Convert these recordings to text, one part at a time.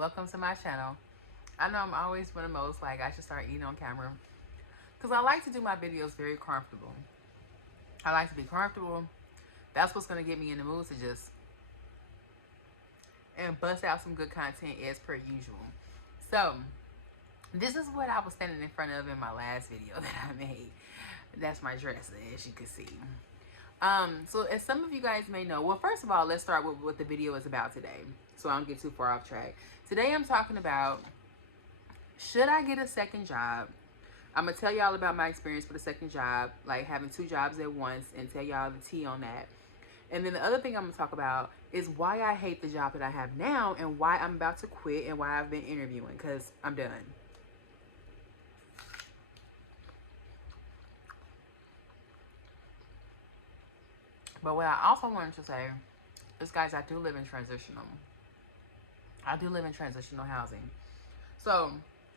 Welcome to my channel. I know I'm always one of most like I should start eating on camera because I like to do my videos very comfortable. I like to be comfortable. That's what's going to get me in the mood to just and bust out some good content as per usual. So this is what I was standing in front of in my last video that I made. That's my dresser, as you can see. So as some of you guys may know, well, first of all, let's start with what the video is about today, so I don't get too far off track. Today I'm talking about, should I get a second job? I'm gonna tell y'all about my experience with a second job, like having two jobs at once, and tell y'all the tea on that. And then the other thing I'm gonna talk about is why I hate the job that I have now and why I'm about to quit and why I've been interviewing, because I'm done. But what I also wanted to say is, guys, I do live in transitional. I do live in transitional housing. So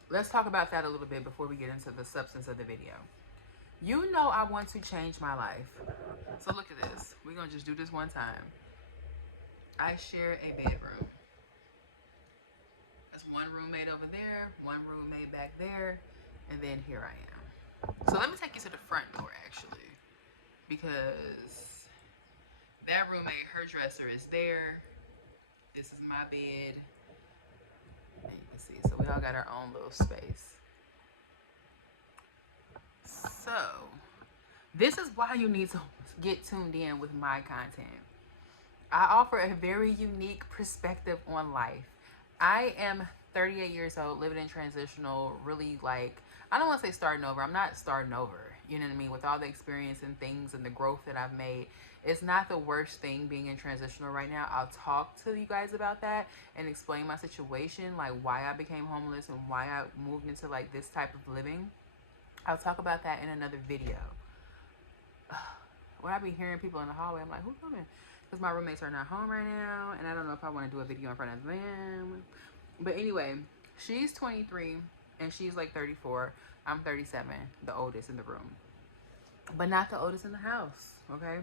let's talk about that a little bit before we get into the substance of the video. You know I want to change my life. So look at this. We're going to just do this one time. I share a bedroom. There's one roommate over there, one roommate back there, and then here I am. So let me take you to the front door, actually, because that roommate, her dresser is there. This is my bed. And you can see, so we all got our own little space. So this is why you need to get tuned in with my content. I offer a very unique perspective on life. I am 38 years old, living in transitional, really, like, I don't want to say starting over. I'm not starting over. You know what I mean? With all the experience and things and the growth that I've made, it's not the worst thing being in transitional right now. I'll talk to you guys about that and explain my situation, like why I became homeless and why I moved into like this type of living. I'll talk about that in another video. When I be hearing people in the hallway, I'm like, who's coming? Because my roommates are not home right now, and I don't know if I want to do a video in front of them. But anyway, she's 23, and she's like 34. I'm 37, the oldest in the room. But not the oldest in the house, okay?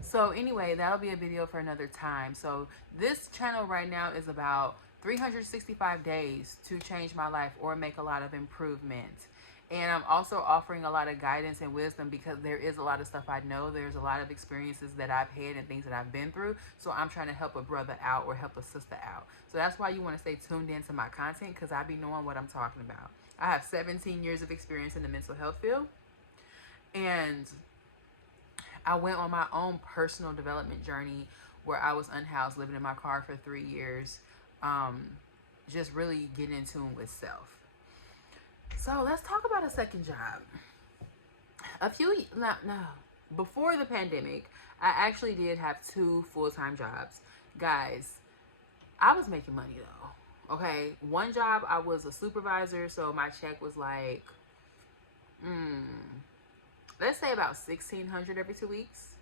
So anyway, that'll be a video for another time. So this channel right now is about 365 days to change my life or make a lot of improvement. And I'm also offering a lot of guidance and wisdom because there is a lot of stuff I know. There's a lot of experiences that I've had and things that I've been through. So I'm trying to help a brother out or help a sister out. So that's why you want to stay tuned into my content, because I be knowing what I'm talking about. I have 17 years of experience in the mental health field. And I went on my own personal development journey where I was unhoused, living in my car for 3 years. Just really getting in tune with self. So let's talk about a second job. Before the pandemic, I actually did have two full-time jobs. Guys, I was making money though. Okay, one job I was a supervisor, so my check was like, let's say about 1,600 every 2 weeks.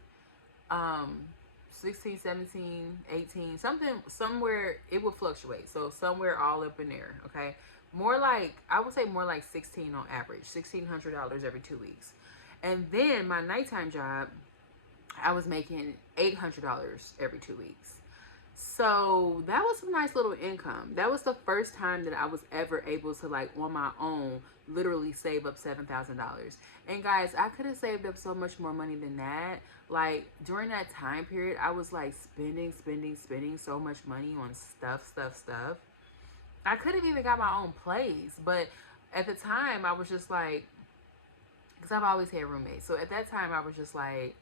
16, 17, 18, somewhere it would fluctuate. So somewhere all up in there, okay? More like, I would say more like 16 on average, $1,600 every 2 weeks. And then my nighttime job, I was making $800 every 2 weeks. So that was some nice little income. That was the first time that I was ever able to, like, on my own, literally save up $7,000. And guys, I could have saved up so much more money than that. Like, during that time period, I was like spending so much money on stuff. I could have even got my own place, but at the time I was just like, because I've always had roommates. So at that time I was just like,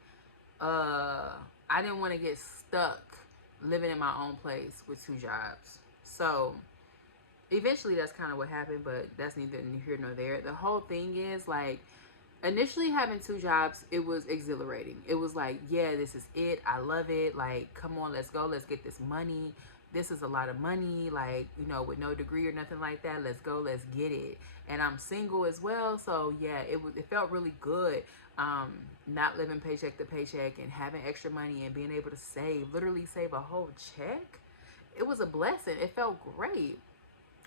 I didn't want to get stuck living in my own place with two jobs. So eventually that's kind of what happened, but that's neither here nor there. The whole thing is, like, initially having two jobs, it was exhilarating. It was like, yeah, this is it. I love it. Like, come on, let's go. Let's get this money. This is a lot of money, like, you know, with no degree or nothing like that. Let's go, let's get it. And I'm single as well, so yeah, it felt really good. Not living paycheck to paycheck and having extra money and being able to literally save a whole check. It was a blessing. It felt great.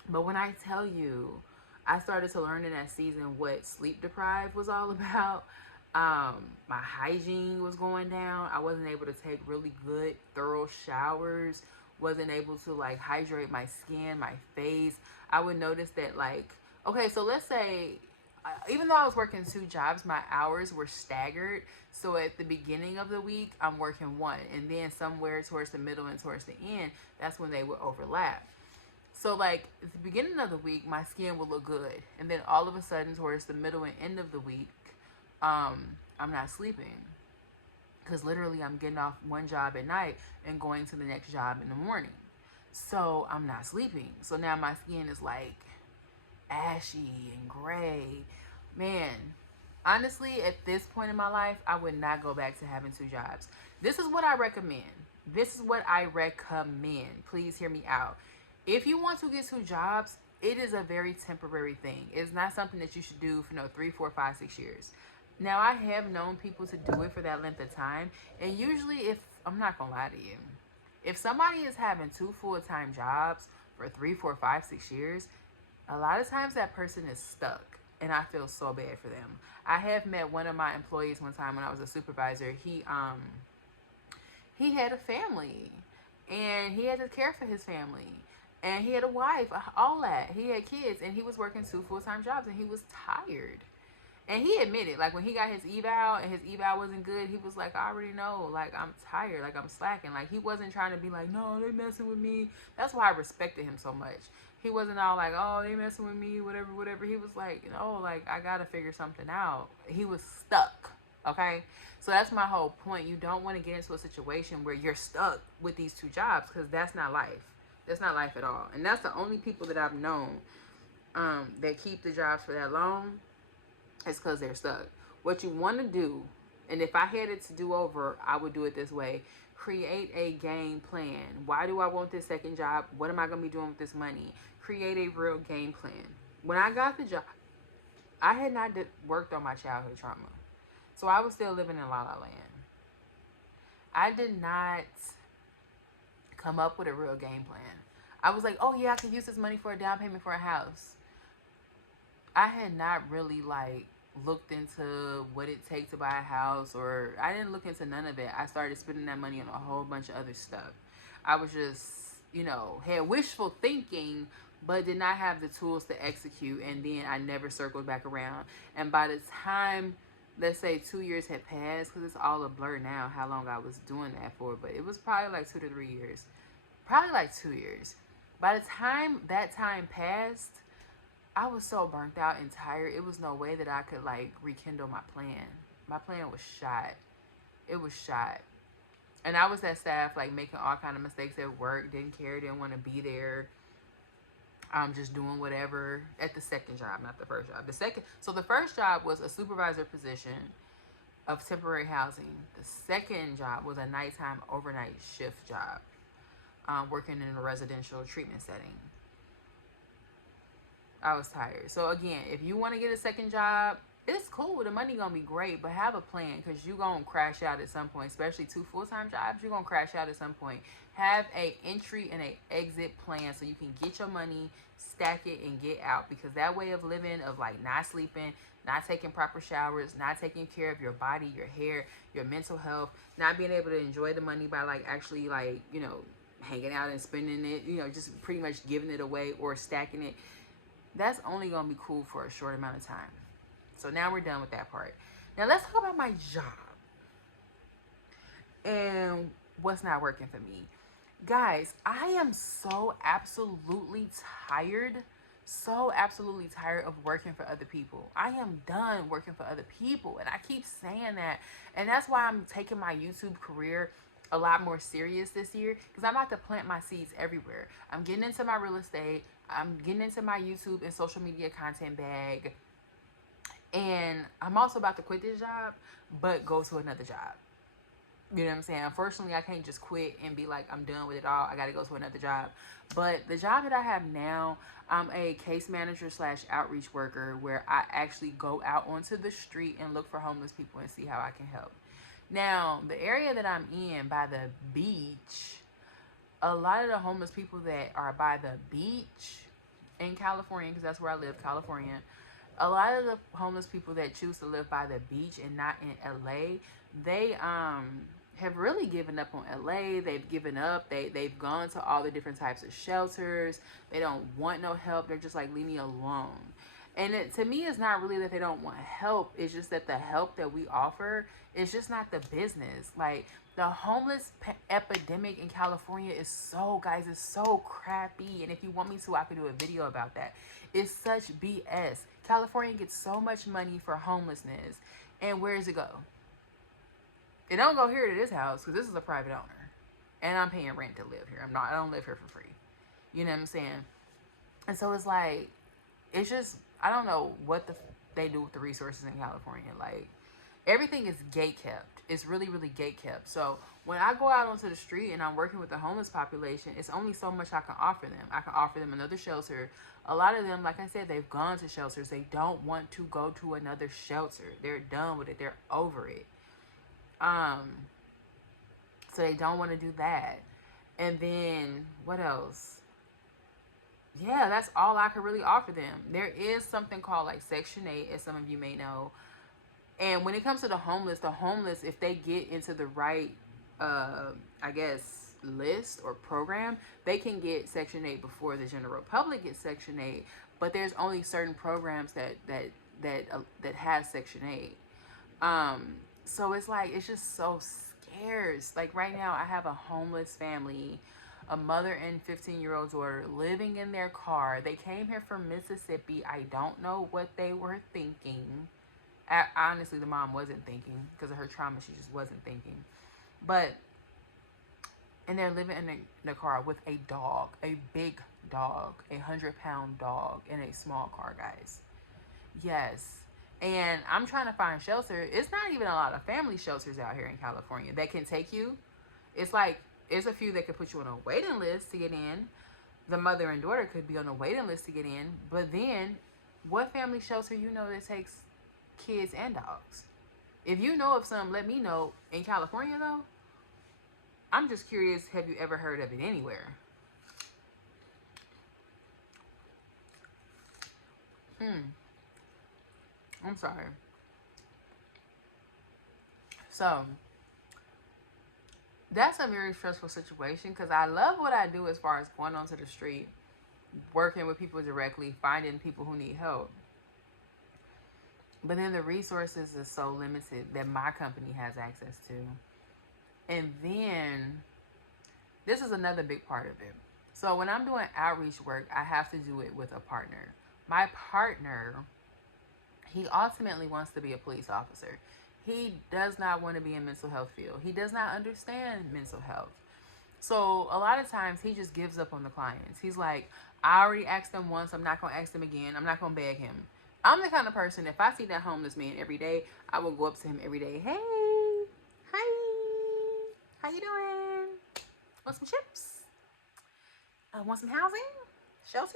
But when I tell you, I started to learn in that season what sleep deprived was all about. My hygiene was going down. I wasn't able to take really good, thorough showers wasn't able to like hydrate my skin, my face. I would notice that like, okay, so let's say even though I was working 2 jobs, my hours were staggered. So at the beginning of the week, I'm working one, and then somewhere towards the middle and towards the end, that's when they would overlap. So like at the beginning of the week, my skin would look good, and then all of a sudden, towards the middle and end of the week, I'm not sleeping because literally I'm getting off one job at night and going to the next job in the morning. So I'm not sleeping. So now my skin is like ashy and gray. Man, honestly, at this point in my life, I would not go back to having 2 jobs. This is what I recommend. This is what I recommend. Please hear me out. If you want to get 2 jobs, it is a very temporary thing. It's not something that you should do for 3, 4, 5, 6 years. Now, I have known people to do it for that length of time. And usually, if I'm not going to lie to you, if somebody is having 2 full-time jobs for 3, 4, 5, 6 years, a lot of times that person is stuck. And I feel so bad for them. I have met one of my employees one time when I was a supervisor. He had a family, and he had to care for his family, and he had a wife, all that. He had kids, and he was working 2 full-time jobs, and he was tired. And he admitted, like, when he got his eval and his eval wasn't good, he was like, I already know, like, I'm tired, like, I'm slacking. Like, he wasn't trying to be like, no, they messing with me. That's why I respected him so much. He wasn't all like, oh, they messing with me, whatever, whatever. He was like, like, I gotta figure something out. He was stuck, okay? So that's my whole point. You don't want to get into a situation where you're stuck with these 2 jobs, because that's not life. That's not life at all. And that's the only people that I've known that keep the jobs for that long. It's because they're stuck. What you want to do, and if I had it to do over, I would do it this way. Create a game plan. Why do I want this second job? What am I going to be doing with this money? Create a real game plan. When I got the job, I had not worked on my childhood trauma. So I was still living in La La Land. I did not come up with a real game plan. I was like, oh yeah, I could use this money for a down payment for a house. I had not really like looked into what it takes to buy a house, or I didn't look into none of it. I started spending that money on a whole bunch of other stuff. I was just, had wishful thinking, but did not have the tools to execute. And then I never circled back around. And by the time, let's say 2 years had passed, because it's all a blur now how long I was doing that for, but it was probably like 2 to 3 years. Probably like 2 years. By the time that time passed, I was so burnt out and tired. It was no way that I could like rekindle my plan. My plan was shot. It was shot. And I was that staff like making all kind of mistakes at work. Didn't care. Didn't want to be there. Just doing whatever at the second job, not the first job. So the first job was a supervisor position of temporary housing. The second job was a nighttime overnight shift job, working in a residential treatment setting. I was tired. So again, if you want to get a second job, it's cool. The money gonna be great, but have a plan, because you gonna crash out at some point. Especially 2 full-time jobs, you're gonna crash out at some point. Have a entry and a exit plan so you can get your money, stack it, and get out. Because that way of living, of like not sleeping, not taking proper showers, not taking care of your body, your hair, your mental health, not being able to enjoy the money by like actually like hanging out and spending it, just pretty much giving it away or stacking it. That's only going to be cool for a short amount of time. So now we're done with that part. Now let's talk about my job and what's not working for me. Guys, I am so absolutely tired of working for other people. I am done working for other people. And I keep saying that. And that's why I'm taking my YouTube career a lot more serious this year, because I'm about to plant my seeds everywhere. I'm getting into my real estate. I'm getting into my YouTube and social media content bag. And I'm also about to quit this job, but go to another job. You know what I'm saying? Unfortunately, I can't just quit and be like, I'm done with it all. I got to go to another job. But the job that I have now, I'm a case manager / outreach worker, where I actually go out onto the street and look for homeless people and see how I can help. Now, the area that I'm in by the beach, a lot of the homeless people that are by the beach in California, because that's where I live, California, a lot of the homeless people that choose to live by the beach and not in LA, they have really given up on LA. They've given up. They've gone to all the different types of shelters. They don't want no help. They're just like, leave me alone. And it, to me, it's not really that they don't want help. It's just that the help that we offer is just not the business. Like, the homeless epidemic in California is so, guys, it's so crappy. And if you want me to, I can do a video about that. It's such BS. California gets so much money for homelessness. And where does it go? It don't go here to this house, because this is a private owner. And I'm paying rent to live here. I don't live here for free. You know what I'm saying? And so it's like, it's just, I don't know what they do with the resources in California. Like, everything is gate kept. It's really, really gate kept. So when I go out onto the street and I'm working with the homeless population, it's only so much I can offer them. I can offer them another shelter. A lot of them, like I said, they've gone to shelters. They don't want to go to another shelter. They're done with it. They're over it. So they don't want to do that. And then what else? Yeah, that's all I could really offer them. There is something called like Section 8, as some of you may know. And when it comes to the homeless, if they get into the right, I guess, list or program, they can get Section 8 before the general public gets Section 8. But there's only certain programs that has Section 8. So it's like, it's just so scarce. Like right now, I have a homeless family, a mother and 15-year-old daughter living in their car. They came here from Mississippi. I don't know what they were thinking. Honestly, the mom wasn't thinking because of her trauma. She just wasn't thinking. And they're living in a car with a dog, a big dog, 100-pound dog in a small car, guys. Yes. And I'm trying to find shelter. It's not even a lot of family shelters out here in California that can take you. It's like, there's a few that could put you on a waiting list to get in. The mother and daughter could be on a waiting list to get in. But then, what family shelter you know that takes kids and dogs? If you know of some, let me know. In California, though, I'm just curious, have you ever heard of it anywhere? I'm sorry. So, that's a very stressful situation because I love what I do as far as going onto the street, working with people directly, finding people who need help. But then the resources is so limited that my company has access to. And then, this is another big part of it. So when I'm doing outreach work, I have to do it with a partner. My partner, he ultimately wants to be a police officer. He does not want to be in mental health field. He does not understand mental health. So a lot of times he just gives up on the clients. He's like, I already asked them once. I'm not going to ask them again. I'm not going to beg him. I'm the kind of person, if I see that homeless man every day, I will go up to him every day. Hey, hi, how you doing? Want some chips? Want some housing? Shelter?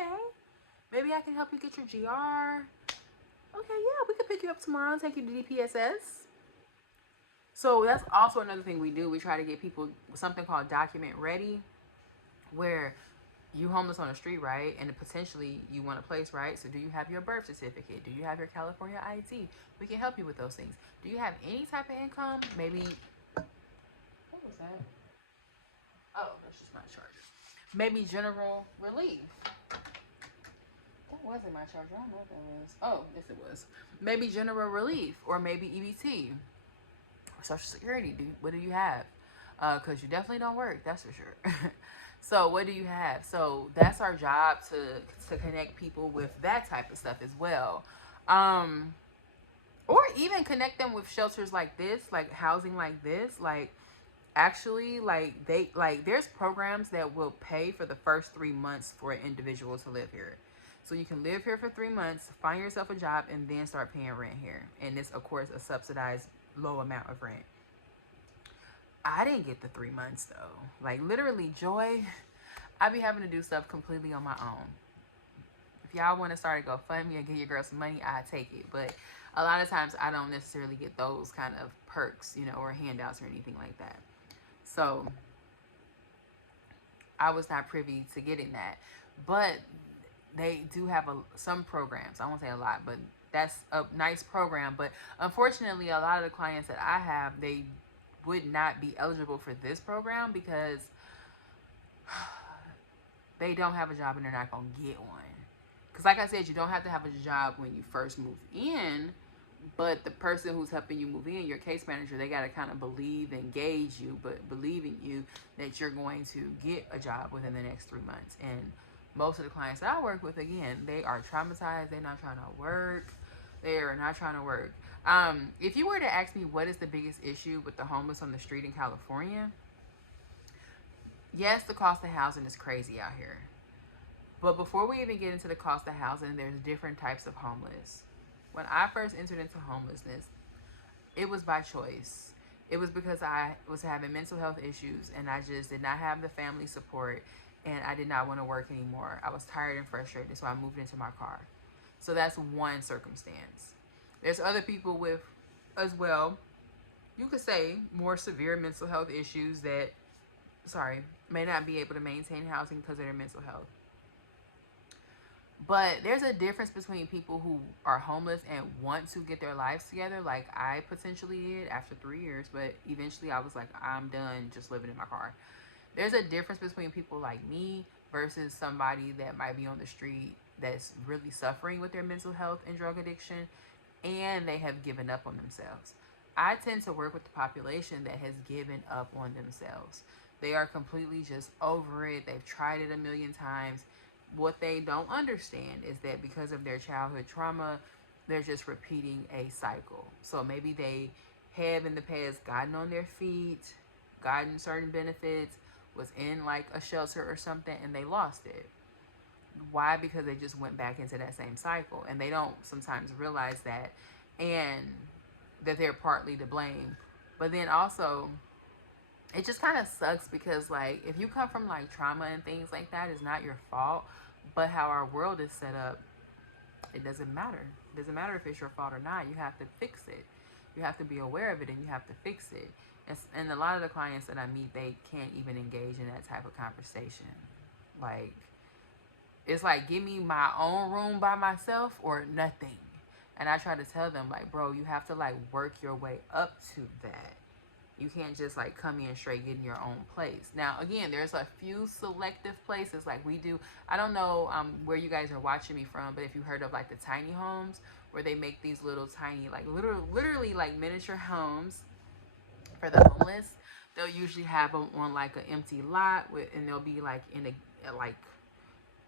Okay. Maybe I can help you get your GR. Okay, yeah, we could pick you up tomorrow and take you to DPSS. So that's also another thing we do. We try to get people something called document ready, where you homeless on the street, right? And potentially you want a place, right? So do you have your birth certificate? Do you have your California ID? We can help you with those things. Do you have any type of income? Maybe, what was that? Oh, that's just my charger. Maybe general relief. That wasn't my charger. I don't know what that was. Oh, yes it was. Maybe general relief, or maybe EBT, or Social Security. What do you have? Because you definitely don't work, that's for sure. So what do you have? So that's our job, to connect people with that type of stuff as well. Or even connect them with shelters like this, like housing like this. Like, actually, there's programs that will pay for the first 3 months for an individual to live here. So you can live here for 3 months, find yourself a job, and then start paying rent here. And it's, of course, a subsidized low amount of rent. I didn't get the 3 months, though. Like, literally, Joy, I be having to do stuff completely on my own. If y'all want to start a GoFundMe and give your girl some money, I take it. But a lot of times, I don't necessarily get those kind of perks, or handouts or anything like that. So, I was not privy to getting that. But they do have some programs. I won't say a lot, but that's a nice program. But unfortunately, a lot of the clients that I have, they would not be eligible for this program because they don't have a job and they're not going to get one. Because like I said, you don't have to have a job when you first move in, but the person who's helping you move in, your case manager, they got to kind of believe and gauge you, but believe in you that you're going to get a job within the next 3 months. And most of the clients that I work with, again, they are traumatized. They're not trying to work. They are not trying to work. If you were to ask me what is the biggest issue with the homeless on the street in California, yes, the cost of housing is crazy out here. But before we even get into the cost of housing, there's different types of homeless. When I first entered into homelessness, it was by choice. It was because I was having mental health issues and I just did not have the family support and I did not want to work anymore. I was tired and frustrated, so I moved into my car. So that's one circumstance. There's other people with, as well, you could say more severe mental health issues that, may not be able to maintain housing because of their mental health. But there's a difference between people who are homeless and want to get their lives together, like I potentially did after 3 years, but eventually I was like, I'm done just living in my car. There's a difference between people like me versus somebody that might be on the street that's really suffering with their mental health and drug addiction, and they have given up on themselves. I tend to work with the population that has given up on themselves. They are completely just over it. They've tried it a million times. What they don't understand is that because of their childhood trauma, they're just repeating a cycle. So maybe they have in the past gotten on their feet, gotten certain benefits, was in like a shelter or something, and they lost it. Why? Because they just went back into that same cycle, and they don't sometimes realize that, and that they're partly to blame. But then also, it just kind of sucks because like if you come from like trauma and things like that, it's not your fault. But how our world is set up, it doesn't matter. It doesn't matter if it's your fault or not. You have to fix it. You have to be aware of it and you have to fix it. And a lot of the clients that I meet, they can't even engage in that type of conversation. Like, it's like, give me my own room by myself or nothing. And I try to tell them, like, bro, you have to like work your way up to that. You can't just like come in straight getting your own place. Now, again, there's a few selective places like we do. I don't know where you guys are watching me from, but if you heard of like the tiny homes where they make these little tiny, like literally like miniature homes for the homeless, they'll usually have them on like an empty lot with, and they'll be like in a like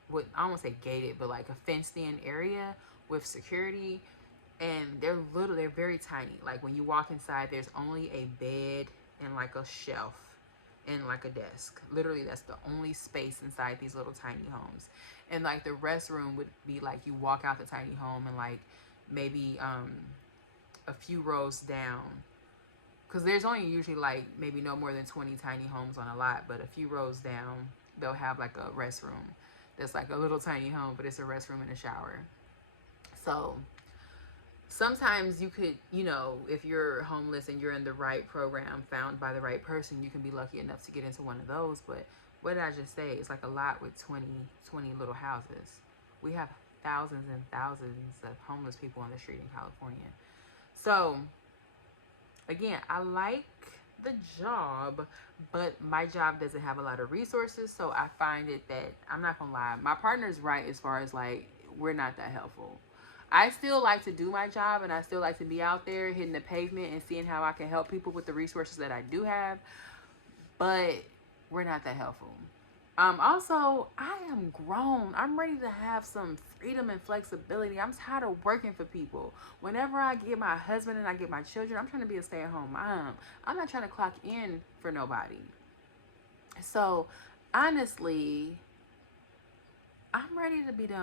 what I don't want to say gated, but like a fenced in area with security. And they're little, they're very tiny. Like when you walk inside, there's only a bed and like a shelf and like a desk. Literally, that's the only space inside these little tiny homes. And like the restroom would be like you walk out the tiny home and like maybe a few rows down, because there's only usually like maybe no more than 20 tiny homes on a lot, but a few rows down they'll have like a restroom that's like a little tiny home, but it's a restroom and a shower. So sometimes you could, if you're homeless and you're in the right program, found by the right person, you can be lucky enough to get into one of those. But what did I just say? It's like a lot with 20 little houses. We have thousands and thousands of homeless people on the street in California. So again, I like the job, but my job doesn't have a lot of resources. So I find it that, I'm not gonna lie, my partner's right as far as like, we're not that helpful. I still like to do my job and I still like to be out there hitting the pavement and seeing how I can help people with the resources that I do have, but we're not that helpful. Also, I am grown. I'm ready to have some freedom and flexibility. I'm tired of working for people. Whenever I get my husband and I get my children, I'm trying to be a stay-at-home mom. I'm not trying to clock in for nobody. So honestly, I'm ready to be done